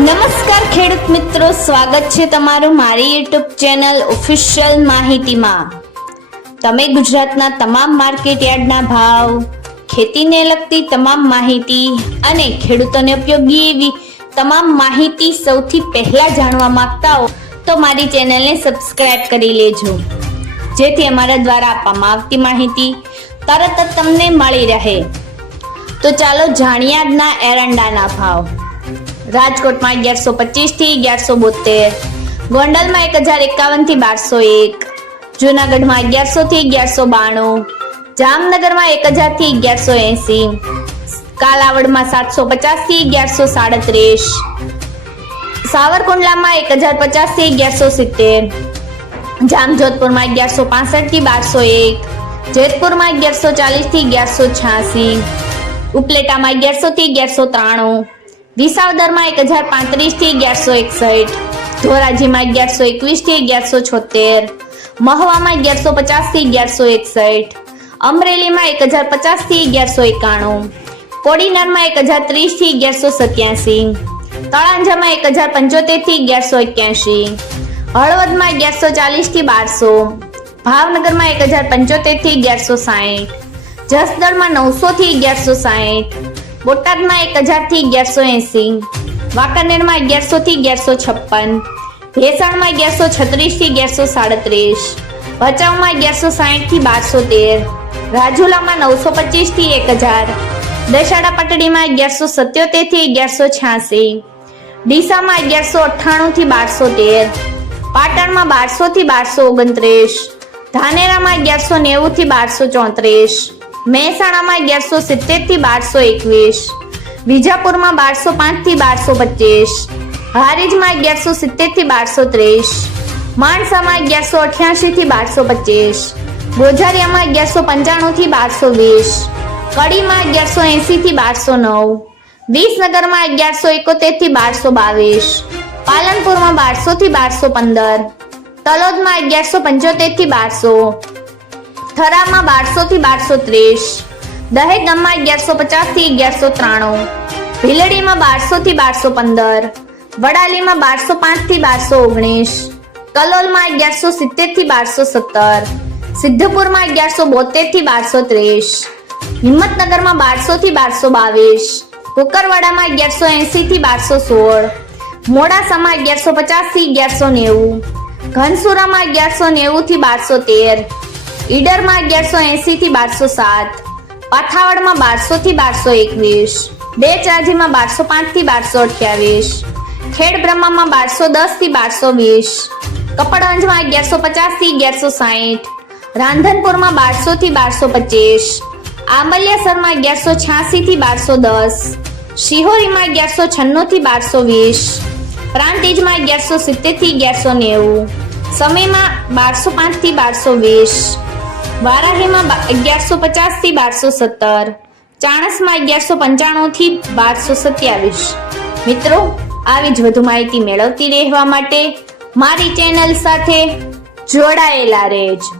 નમસ્કાર ખેડૂત મિત્રો, સ્વાગત છે તમારું મારી યુટ્યુબ ચેનલ ઓફિશિયલ માહિતીમાં। તમે ગુજરાતના તમામ માર્કેટ યાર્ડના ભાવ, ખેતીને લગતી તમામ માહિતી અને ખેડૂતોને ઉપયોગી એવી તમામ માહિતી સૌથી પહેલા જાણવા માંગતા હો તો મારી ચેનલને સબસ્ક્રાઇબ કરી લેજો, જેથી અમારા દ્વારા આપવામાં આવતી માહિતી તરત જ તમને મળી રહે। તો ચાલો જાણીએ આજના એરંડાના ભાવ। રાજકોટમાં 1125 થી 1172, ગોંડલમાં 1051 થી 1201, જૂનાગઢમાં 1100 થી 1192, જામનગરમાં 1000 થી 1180, કાલાવડમાં 750 થી 1137, સાવરકુંડલામાં 1050 થી 1170, જામજોધપુરમાં 1165 થી 1201, જેતપુરમાં 1140 થી 1186, ઉપલેટામાં 1100 થી 1193, વિસાવદરમાં 1035 થી 1161, ધોરાજીમાં 1121 થી 1176, મહવામાં 1150 થી 1161, અમરેલીમાં 1050 થી 1191, કોડીનારમાં 1030 થી 1187, તળાંજામાં 1075 થી 1181, હળવદમાં 1140 થી 1200, ભાવનગરમાં 1075 થી 1160, જસદણમાં 900 થી 1160, બોટાદમાં 1000 થી 1180, વાંકાનેરમાં 1100 થી 1156, ભેસાણમાં 1136 થી 1137, ભચાઉમાં 1160 થી 1213, રાજુલામાં 925 થી 1000, દશાડા પાટડીમાં 1177 થી 1186, ડીસામાં 1198 થી 1213, પાટણમાં 1200 થી 1229, ધાનેરામાં 1190 થી 1234, મહેસાણામાં 1170 થી 1221, વિજાપુરમાં 1205 થી 1225, હારીજમાં 1170 થી 1230, માણસામાં 1188 થી 1225, ગોઝારિયામાં 1195 થી 1220, કડીમાં 1180 થી 1209, વિસનગરમાં 1171 થી 1222, પાલનપુરમાં 1200 થી 1215, તલોદમાં 1175 થી 1200, થરામાં 1200 થી 1230, દહેગામમાં 1150 થી 1193, ભીલડીમાં 1200 થી 1215, વડાલીમાં 1205 થી 1219, કલોલમાં 1170 થી 1217, સિદ્ધપુરમાં 1172 થી 1230, હિંમતનગરમાં 1200 થી 1222, કુકરવાડામાં 1180 થી 1216, મોડાસામાં 1150 થી 1190, ઘનસુરામાં 1190 થી 1213, ઈડરમાં 1180 થી 1207, પાથાવડમાં 1200 થી 1221, બેચરાજીમાં 1205 થી 1228, ખેડબ્રહ્મામાં 1210 થી 1220, કપડવંજમાં 1150 થી 1160, રાંધનપુરમાં 1200 થી 1225, આંબલિયાસરમાં 1186 થી 1210, શિહોરીમાં 1196 થી 1220, પ્રાંતિજમાં 1170 થી 1190, સમીમાં 1205 થી 1220, વારાહીમાં 1150 થી 1217, ચાણસમાં 1195 થી 1227। મિત્રો, આવી જ વધુ માહિતી મેળવતી રહેવા માટે મારી ચેનલ સાથે જોડાયેલા રહેજો।